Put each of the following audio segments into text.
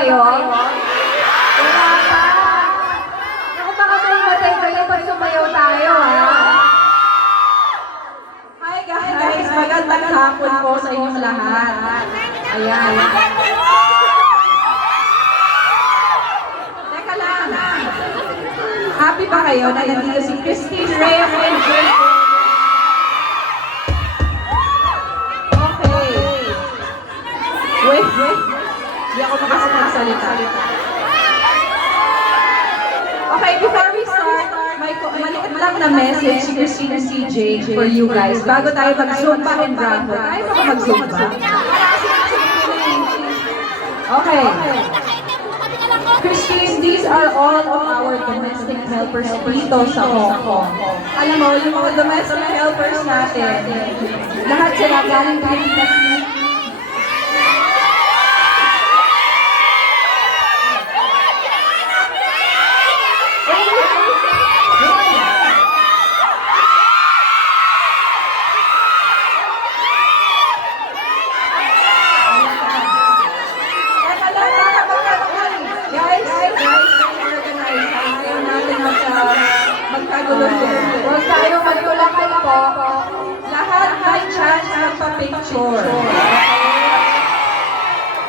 kayo? Wala pa. Ako baka mamatay kayo pag sumayaw tayo, ha? Hi guys, magandang hapon po sa inyong lahat. Ayan. Teka lang. Happy ba kayo na nandito si Christine Rhea and Jake? Okay. Wait. Hindi ako makasagsalita. Okay, before we start, may maliit lang na message si Christine and si Jake for you guys. Bago tayo mag-zumba and raffle. Tayo ba mag-zumba? Okay. Christine, these are all of our domestic helpers dito sa Hong Kong. Alam mo, yung mga domestic helpers natin, lahat sila galing Pilipinas. Huwag tayong magtulakay po. Lahat may chance magpa-picture.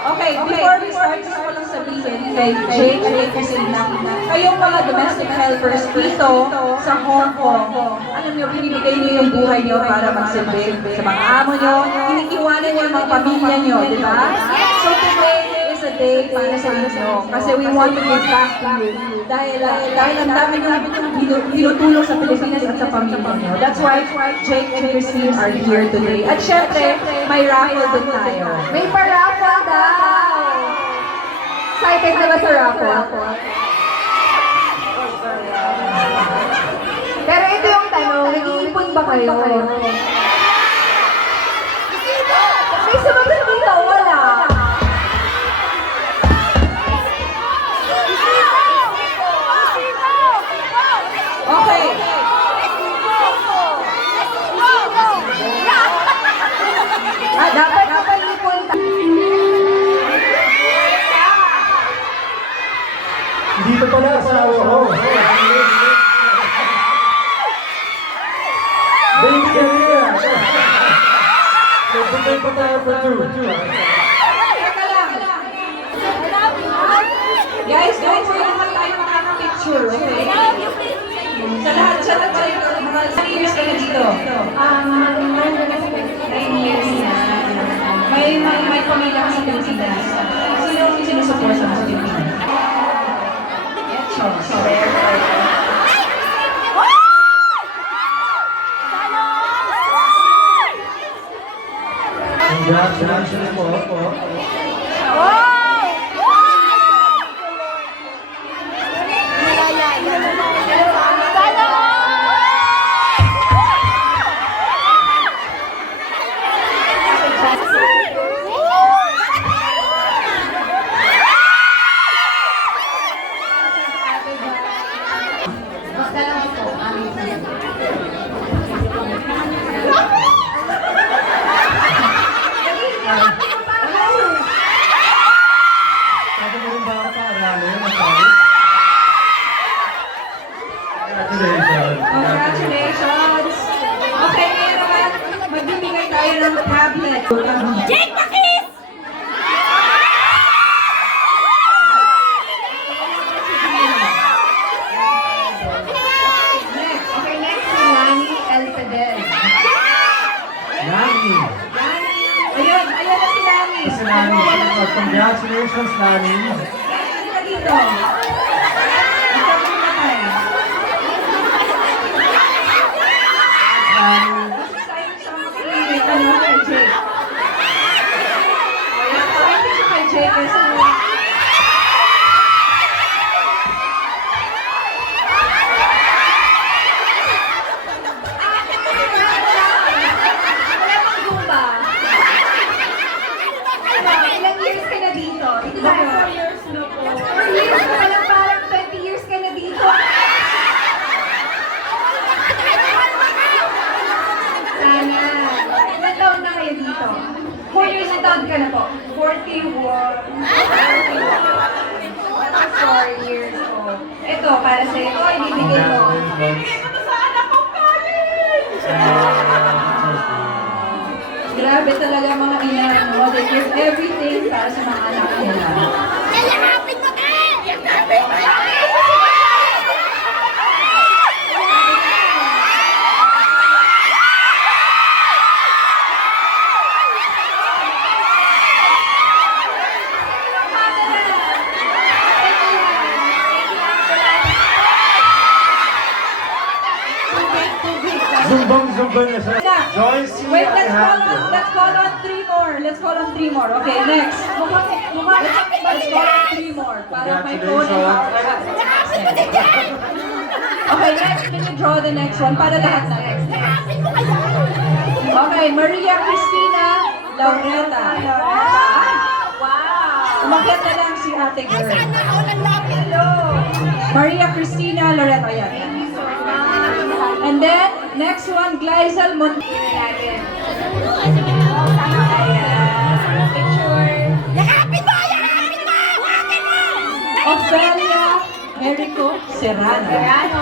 Okay, before we start, gusto ko lang sabihin kay Jake and Christina, kayong mga domestic helpers dito sa Hong Kong, alam niyo, binibigay niyo yung buhay niyo para magsilbi sa mga amo niyo, iniiwanan niyo yung mga pamilya niyo, di ba? So today is a day para sa inyo, kasi we want to give back to you. Dahil ang dami niyo tinutulong sa Pilipinas at sa pamilya niyo. That's why Jake and Christine are here today. At syempre, may raffle din tayo. May pa-raffle daw! Excited na ba sa raffle? Pero ito yung tanong, nag-iipon ba kayo? May sumagot dito, wala. Okay. Dapat ipon tayo. Dito pala asawa ko. Baby Maria. Nagputay pa tayo for two. Teka lang. Guys, don't worry naman tayo makaka-picture, okay? Sa lahat tayo, mga 3 years ka na dito. 9 years na. May pamilya ka sa Pilipinas. Sino yung sinusupport sa mga Pilipinas? Congratulations po. Congratulations! Okay, ngayon magbibigay tayo ng tablet. Jake, pakis! Next si Lani El Fidel. Lani. Ayun na si Lani. Congratulations, Lani. Lani ka dito. Ilang years ka na dito? Dito tayo. 4 years na po. 4 years ka lang, parang 20 years ka na dito. Ilan taon ka na po? 41. 4 years old. Ito, para sa ito, ibibigay mo. Ibigay mo to sa anak ko, college! Grabe talaga mga ina, no? They give everything para sa mga anak nila. Zumbang na siya. Joyce, Wait, let's call on 3 more. Let's call on 3 more. Okay, next. Let's call on 3 more. Para may phone and power. Okay, next. Can you draw the next one? Para lahat na. Okay, Maria Cristina Laureta. Wow! Umakyat na lang si ate girl. Maria Cristina Loretta, yan. And then, next one, Glyzel Picture. Ophelia Jericho Serrano.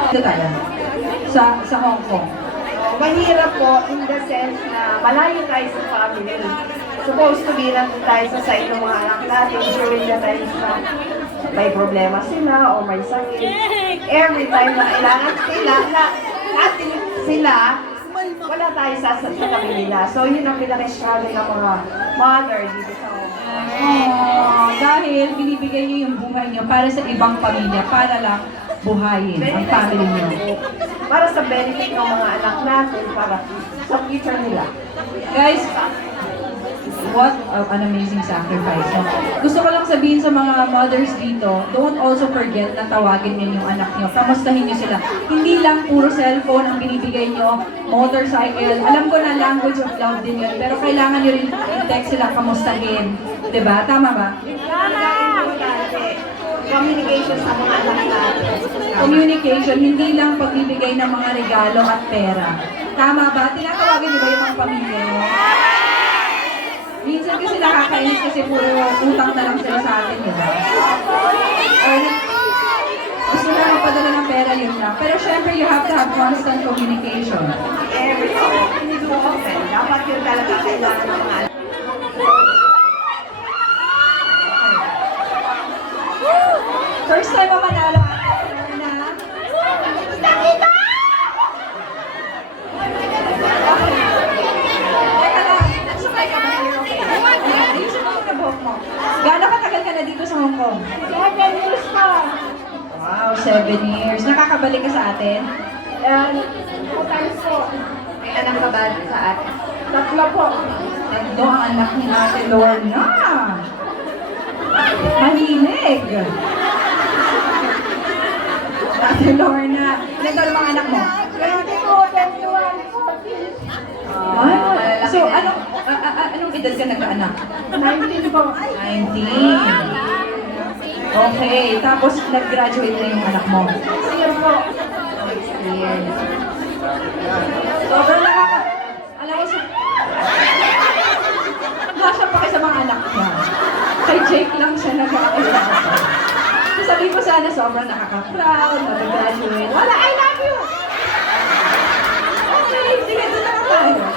Ito tayo. Sa Hong Kong. Mahirap po in the sense na malayo tayo sa family. Supposed to be nandun tayo sa side ng mga anak natin during the times na may problema sila o may sakit. Every time na kailangan natin sila, wala tayo sa tabi nila. So yun ang pinaka-struggle ng mga mother dito sa Hong Kong. Dahil binibigay niyo yung buhay niyo para sa ibang pamilya, para lang buhayin ang family niyo. Para sa benefit ng mga anak natin, para sa future nila. Guys, what an amazing sacrifice. No? Gusto ko lang sabihin sa mga mothers dito, don't also forget na tawagin niyo yung anak niyo. Kamustahin niyo sila. Hindi lang puro cellphone ang binibigay niyo, motorcycle. Alam ko na language of love din yun, pero kailangan niyo rin i-text sila, kamustahin. Diba? Tama ba? Importante, communication sa mga anak natin. Communication, hindi lang pagbibigay ng mga regalo at pera. Tama ba? Tinatawagin niyo ba yung mga pamilya niyo? Minsan kasi nakakainis kasi puro utang na lang sila sa atin, di ba? Or gusto na magpadala ng pera, yun lang. Pero syempre, you have to have constant communication. Every often, dapat yun talaga kailangan ng mga anak. First time mo manalo ate, na. Teka lang, sumay ka ba here? Okay. Ayusin mo yung buhok mo. Gano'ng katagal ka na dito sa Hong Kong? 7 years pa. Wow, 7 years. Nakakabalik ka sa atin? 2 times po. May anak ka ba sa atin? 3 po. Ito ang anak ni Ate Lorna. Mahilig. Ate Lorna. Ilan taon ang mga anak mo? 22, 21, 14. Ay, so anong edad ka nagkaanak? 19 po. 19. Okay, tapos nag-graduate na yung anak mo. Year po. Sobrang alam mo, nasa pa kayo sa mga anak niya. Kay Jake lang siya nag-aaral. Sabi ko sana sobrang nakaka-proud, nag-graduate. Wala, I love you! Okay, sige, doon na lang tayo.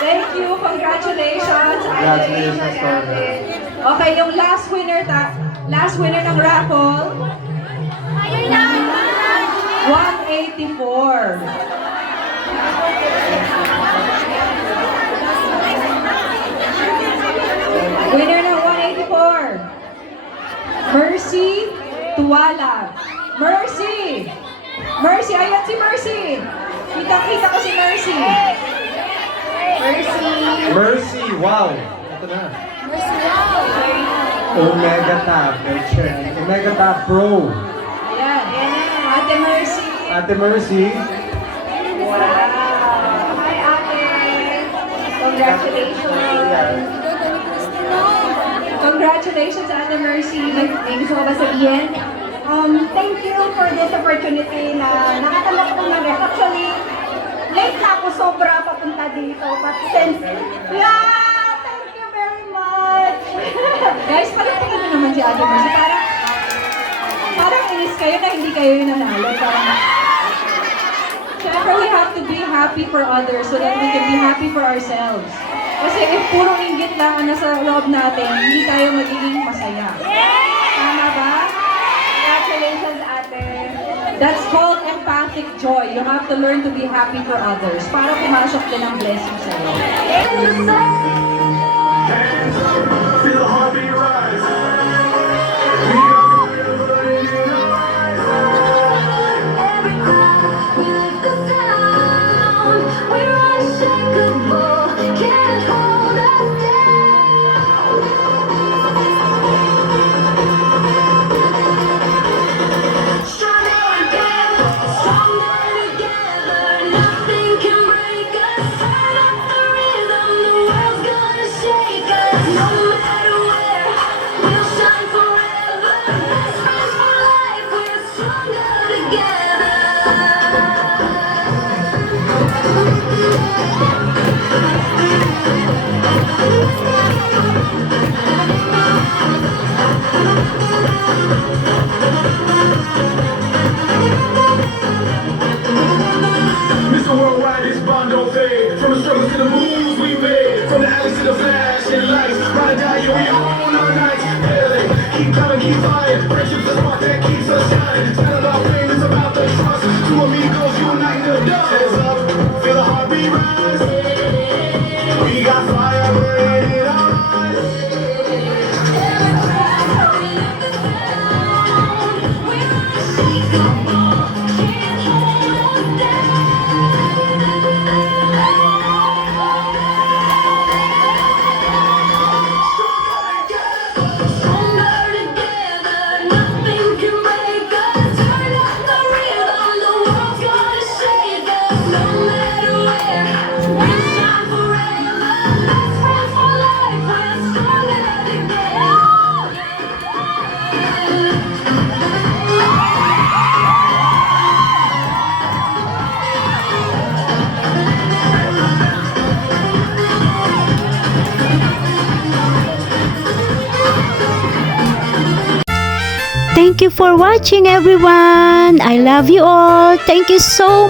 Thank you, congratulations. Congratulations, Tony. Okay, yung last winner ng raffle. 184. Winner ng 184. Mercy Tuwala. Mercy! Mercy, ayan si Mercy. Kita-kita ko si Mercy. Mercy. Mercy, wow! Ito na. Omega Tab, picture. Omega Tab Pro. Ayan. Ate Mercy. Ate Mercy. Wow. Hi, ate. Congratulations. Congratulations, Ate Mercy. May gusto ko ba sabihin? Thank you for this opportunity na nakatanggap ko ng guest. Actually, late na ako sobra papunta dito. But since, yeah, thank you very Guys, palagpagan mo naman si Ate Mercy. Parang inis kayo na hindi kayo yung nanalo. Siyempre, we have to be happy for others so that we can be happy for ourselves. Kasi if puro inggit lang ang nasa loob natin, hindi tayo magiging masaya. Tama ba? Congratulations, ate. That's called empathic joy. You have to learn to be happy for others para pumasok din ang blessing sa'yo. Feel the heartbeat rise. We got forever in our eyes. Every cry, we lift the sound. We're unshakable, can't hold us down. Stronger together, nothing can break us. Turn up the rhythm, the world's gonna shake us. No matter where, we'll shine forever. Best friends for life, we're stronger together. Mr. Worldwide, this bond don't fade. From the struggles to the moves we made. From the alleys to the flashing lights. Ride or die, yeah, we own our nights. Hey, keep coming, keep flying. Friendship's the spark that keeps us shining. It's not about fame, it's about the trust. Two amigos unite the dust. Hands up, feel the heartbeat rise. We got fire burning in our eyes. Stronger together, nothing can break us. Turn up the rhythm, the world's gonna shake us. No matter where, we'll shine forever. Best friends for life, we're stronger together. Thank you for watching, everyone. I love you all. Thank you so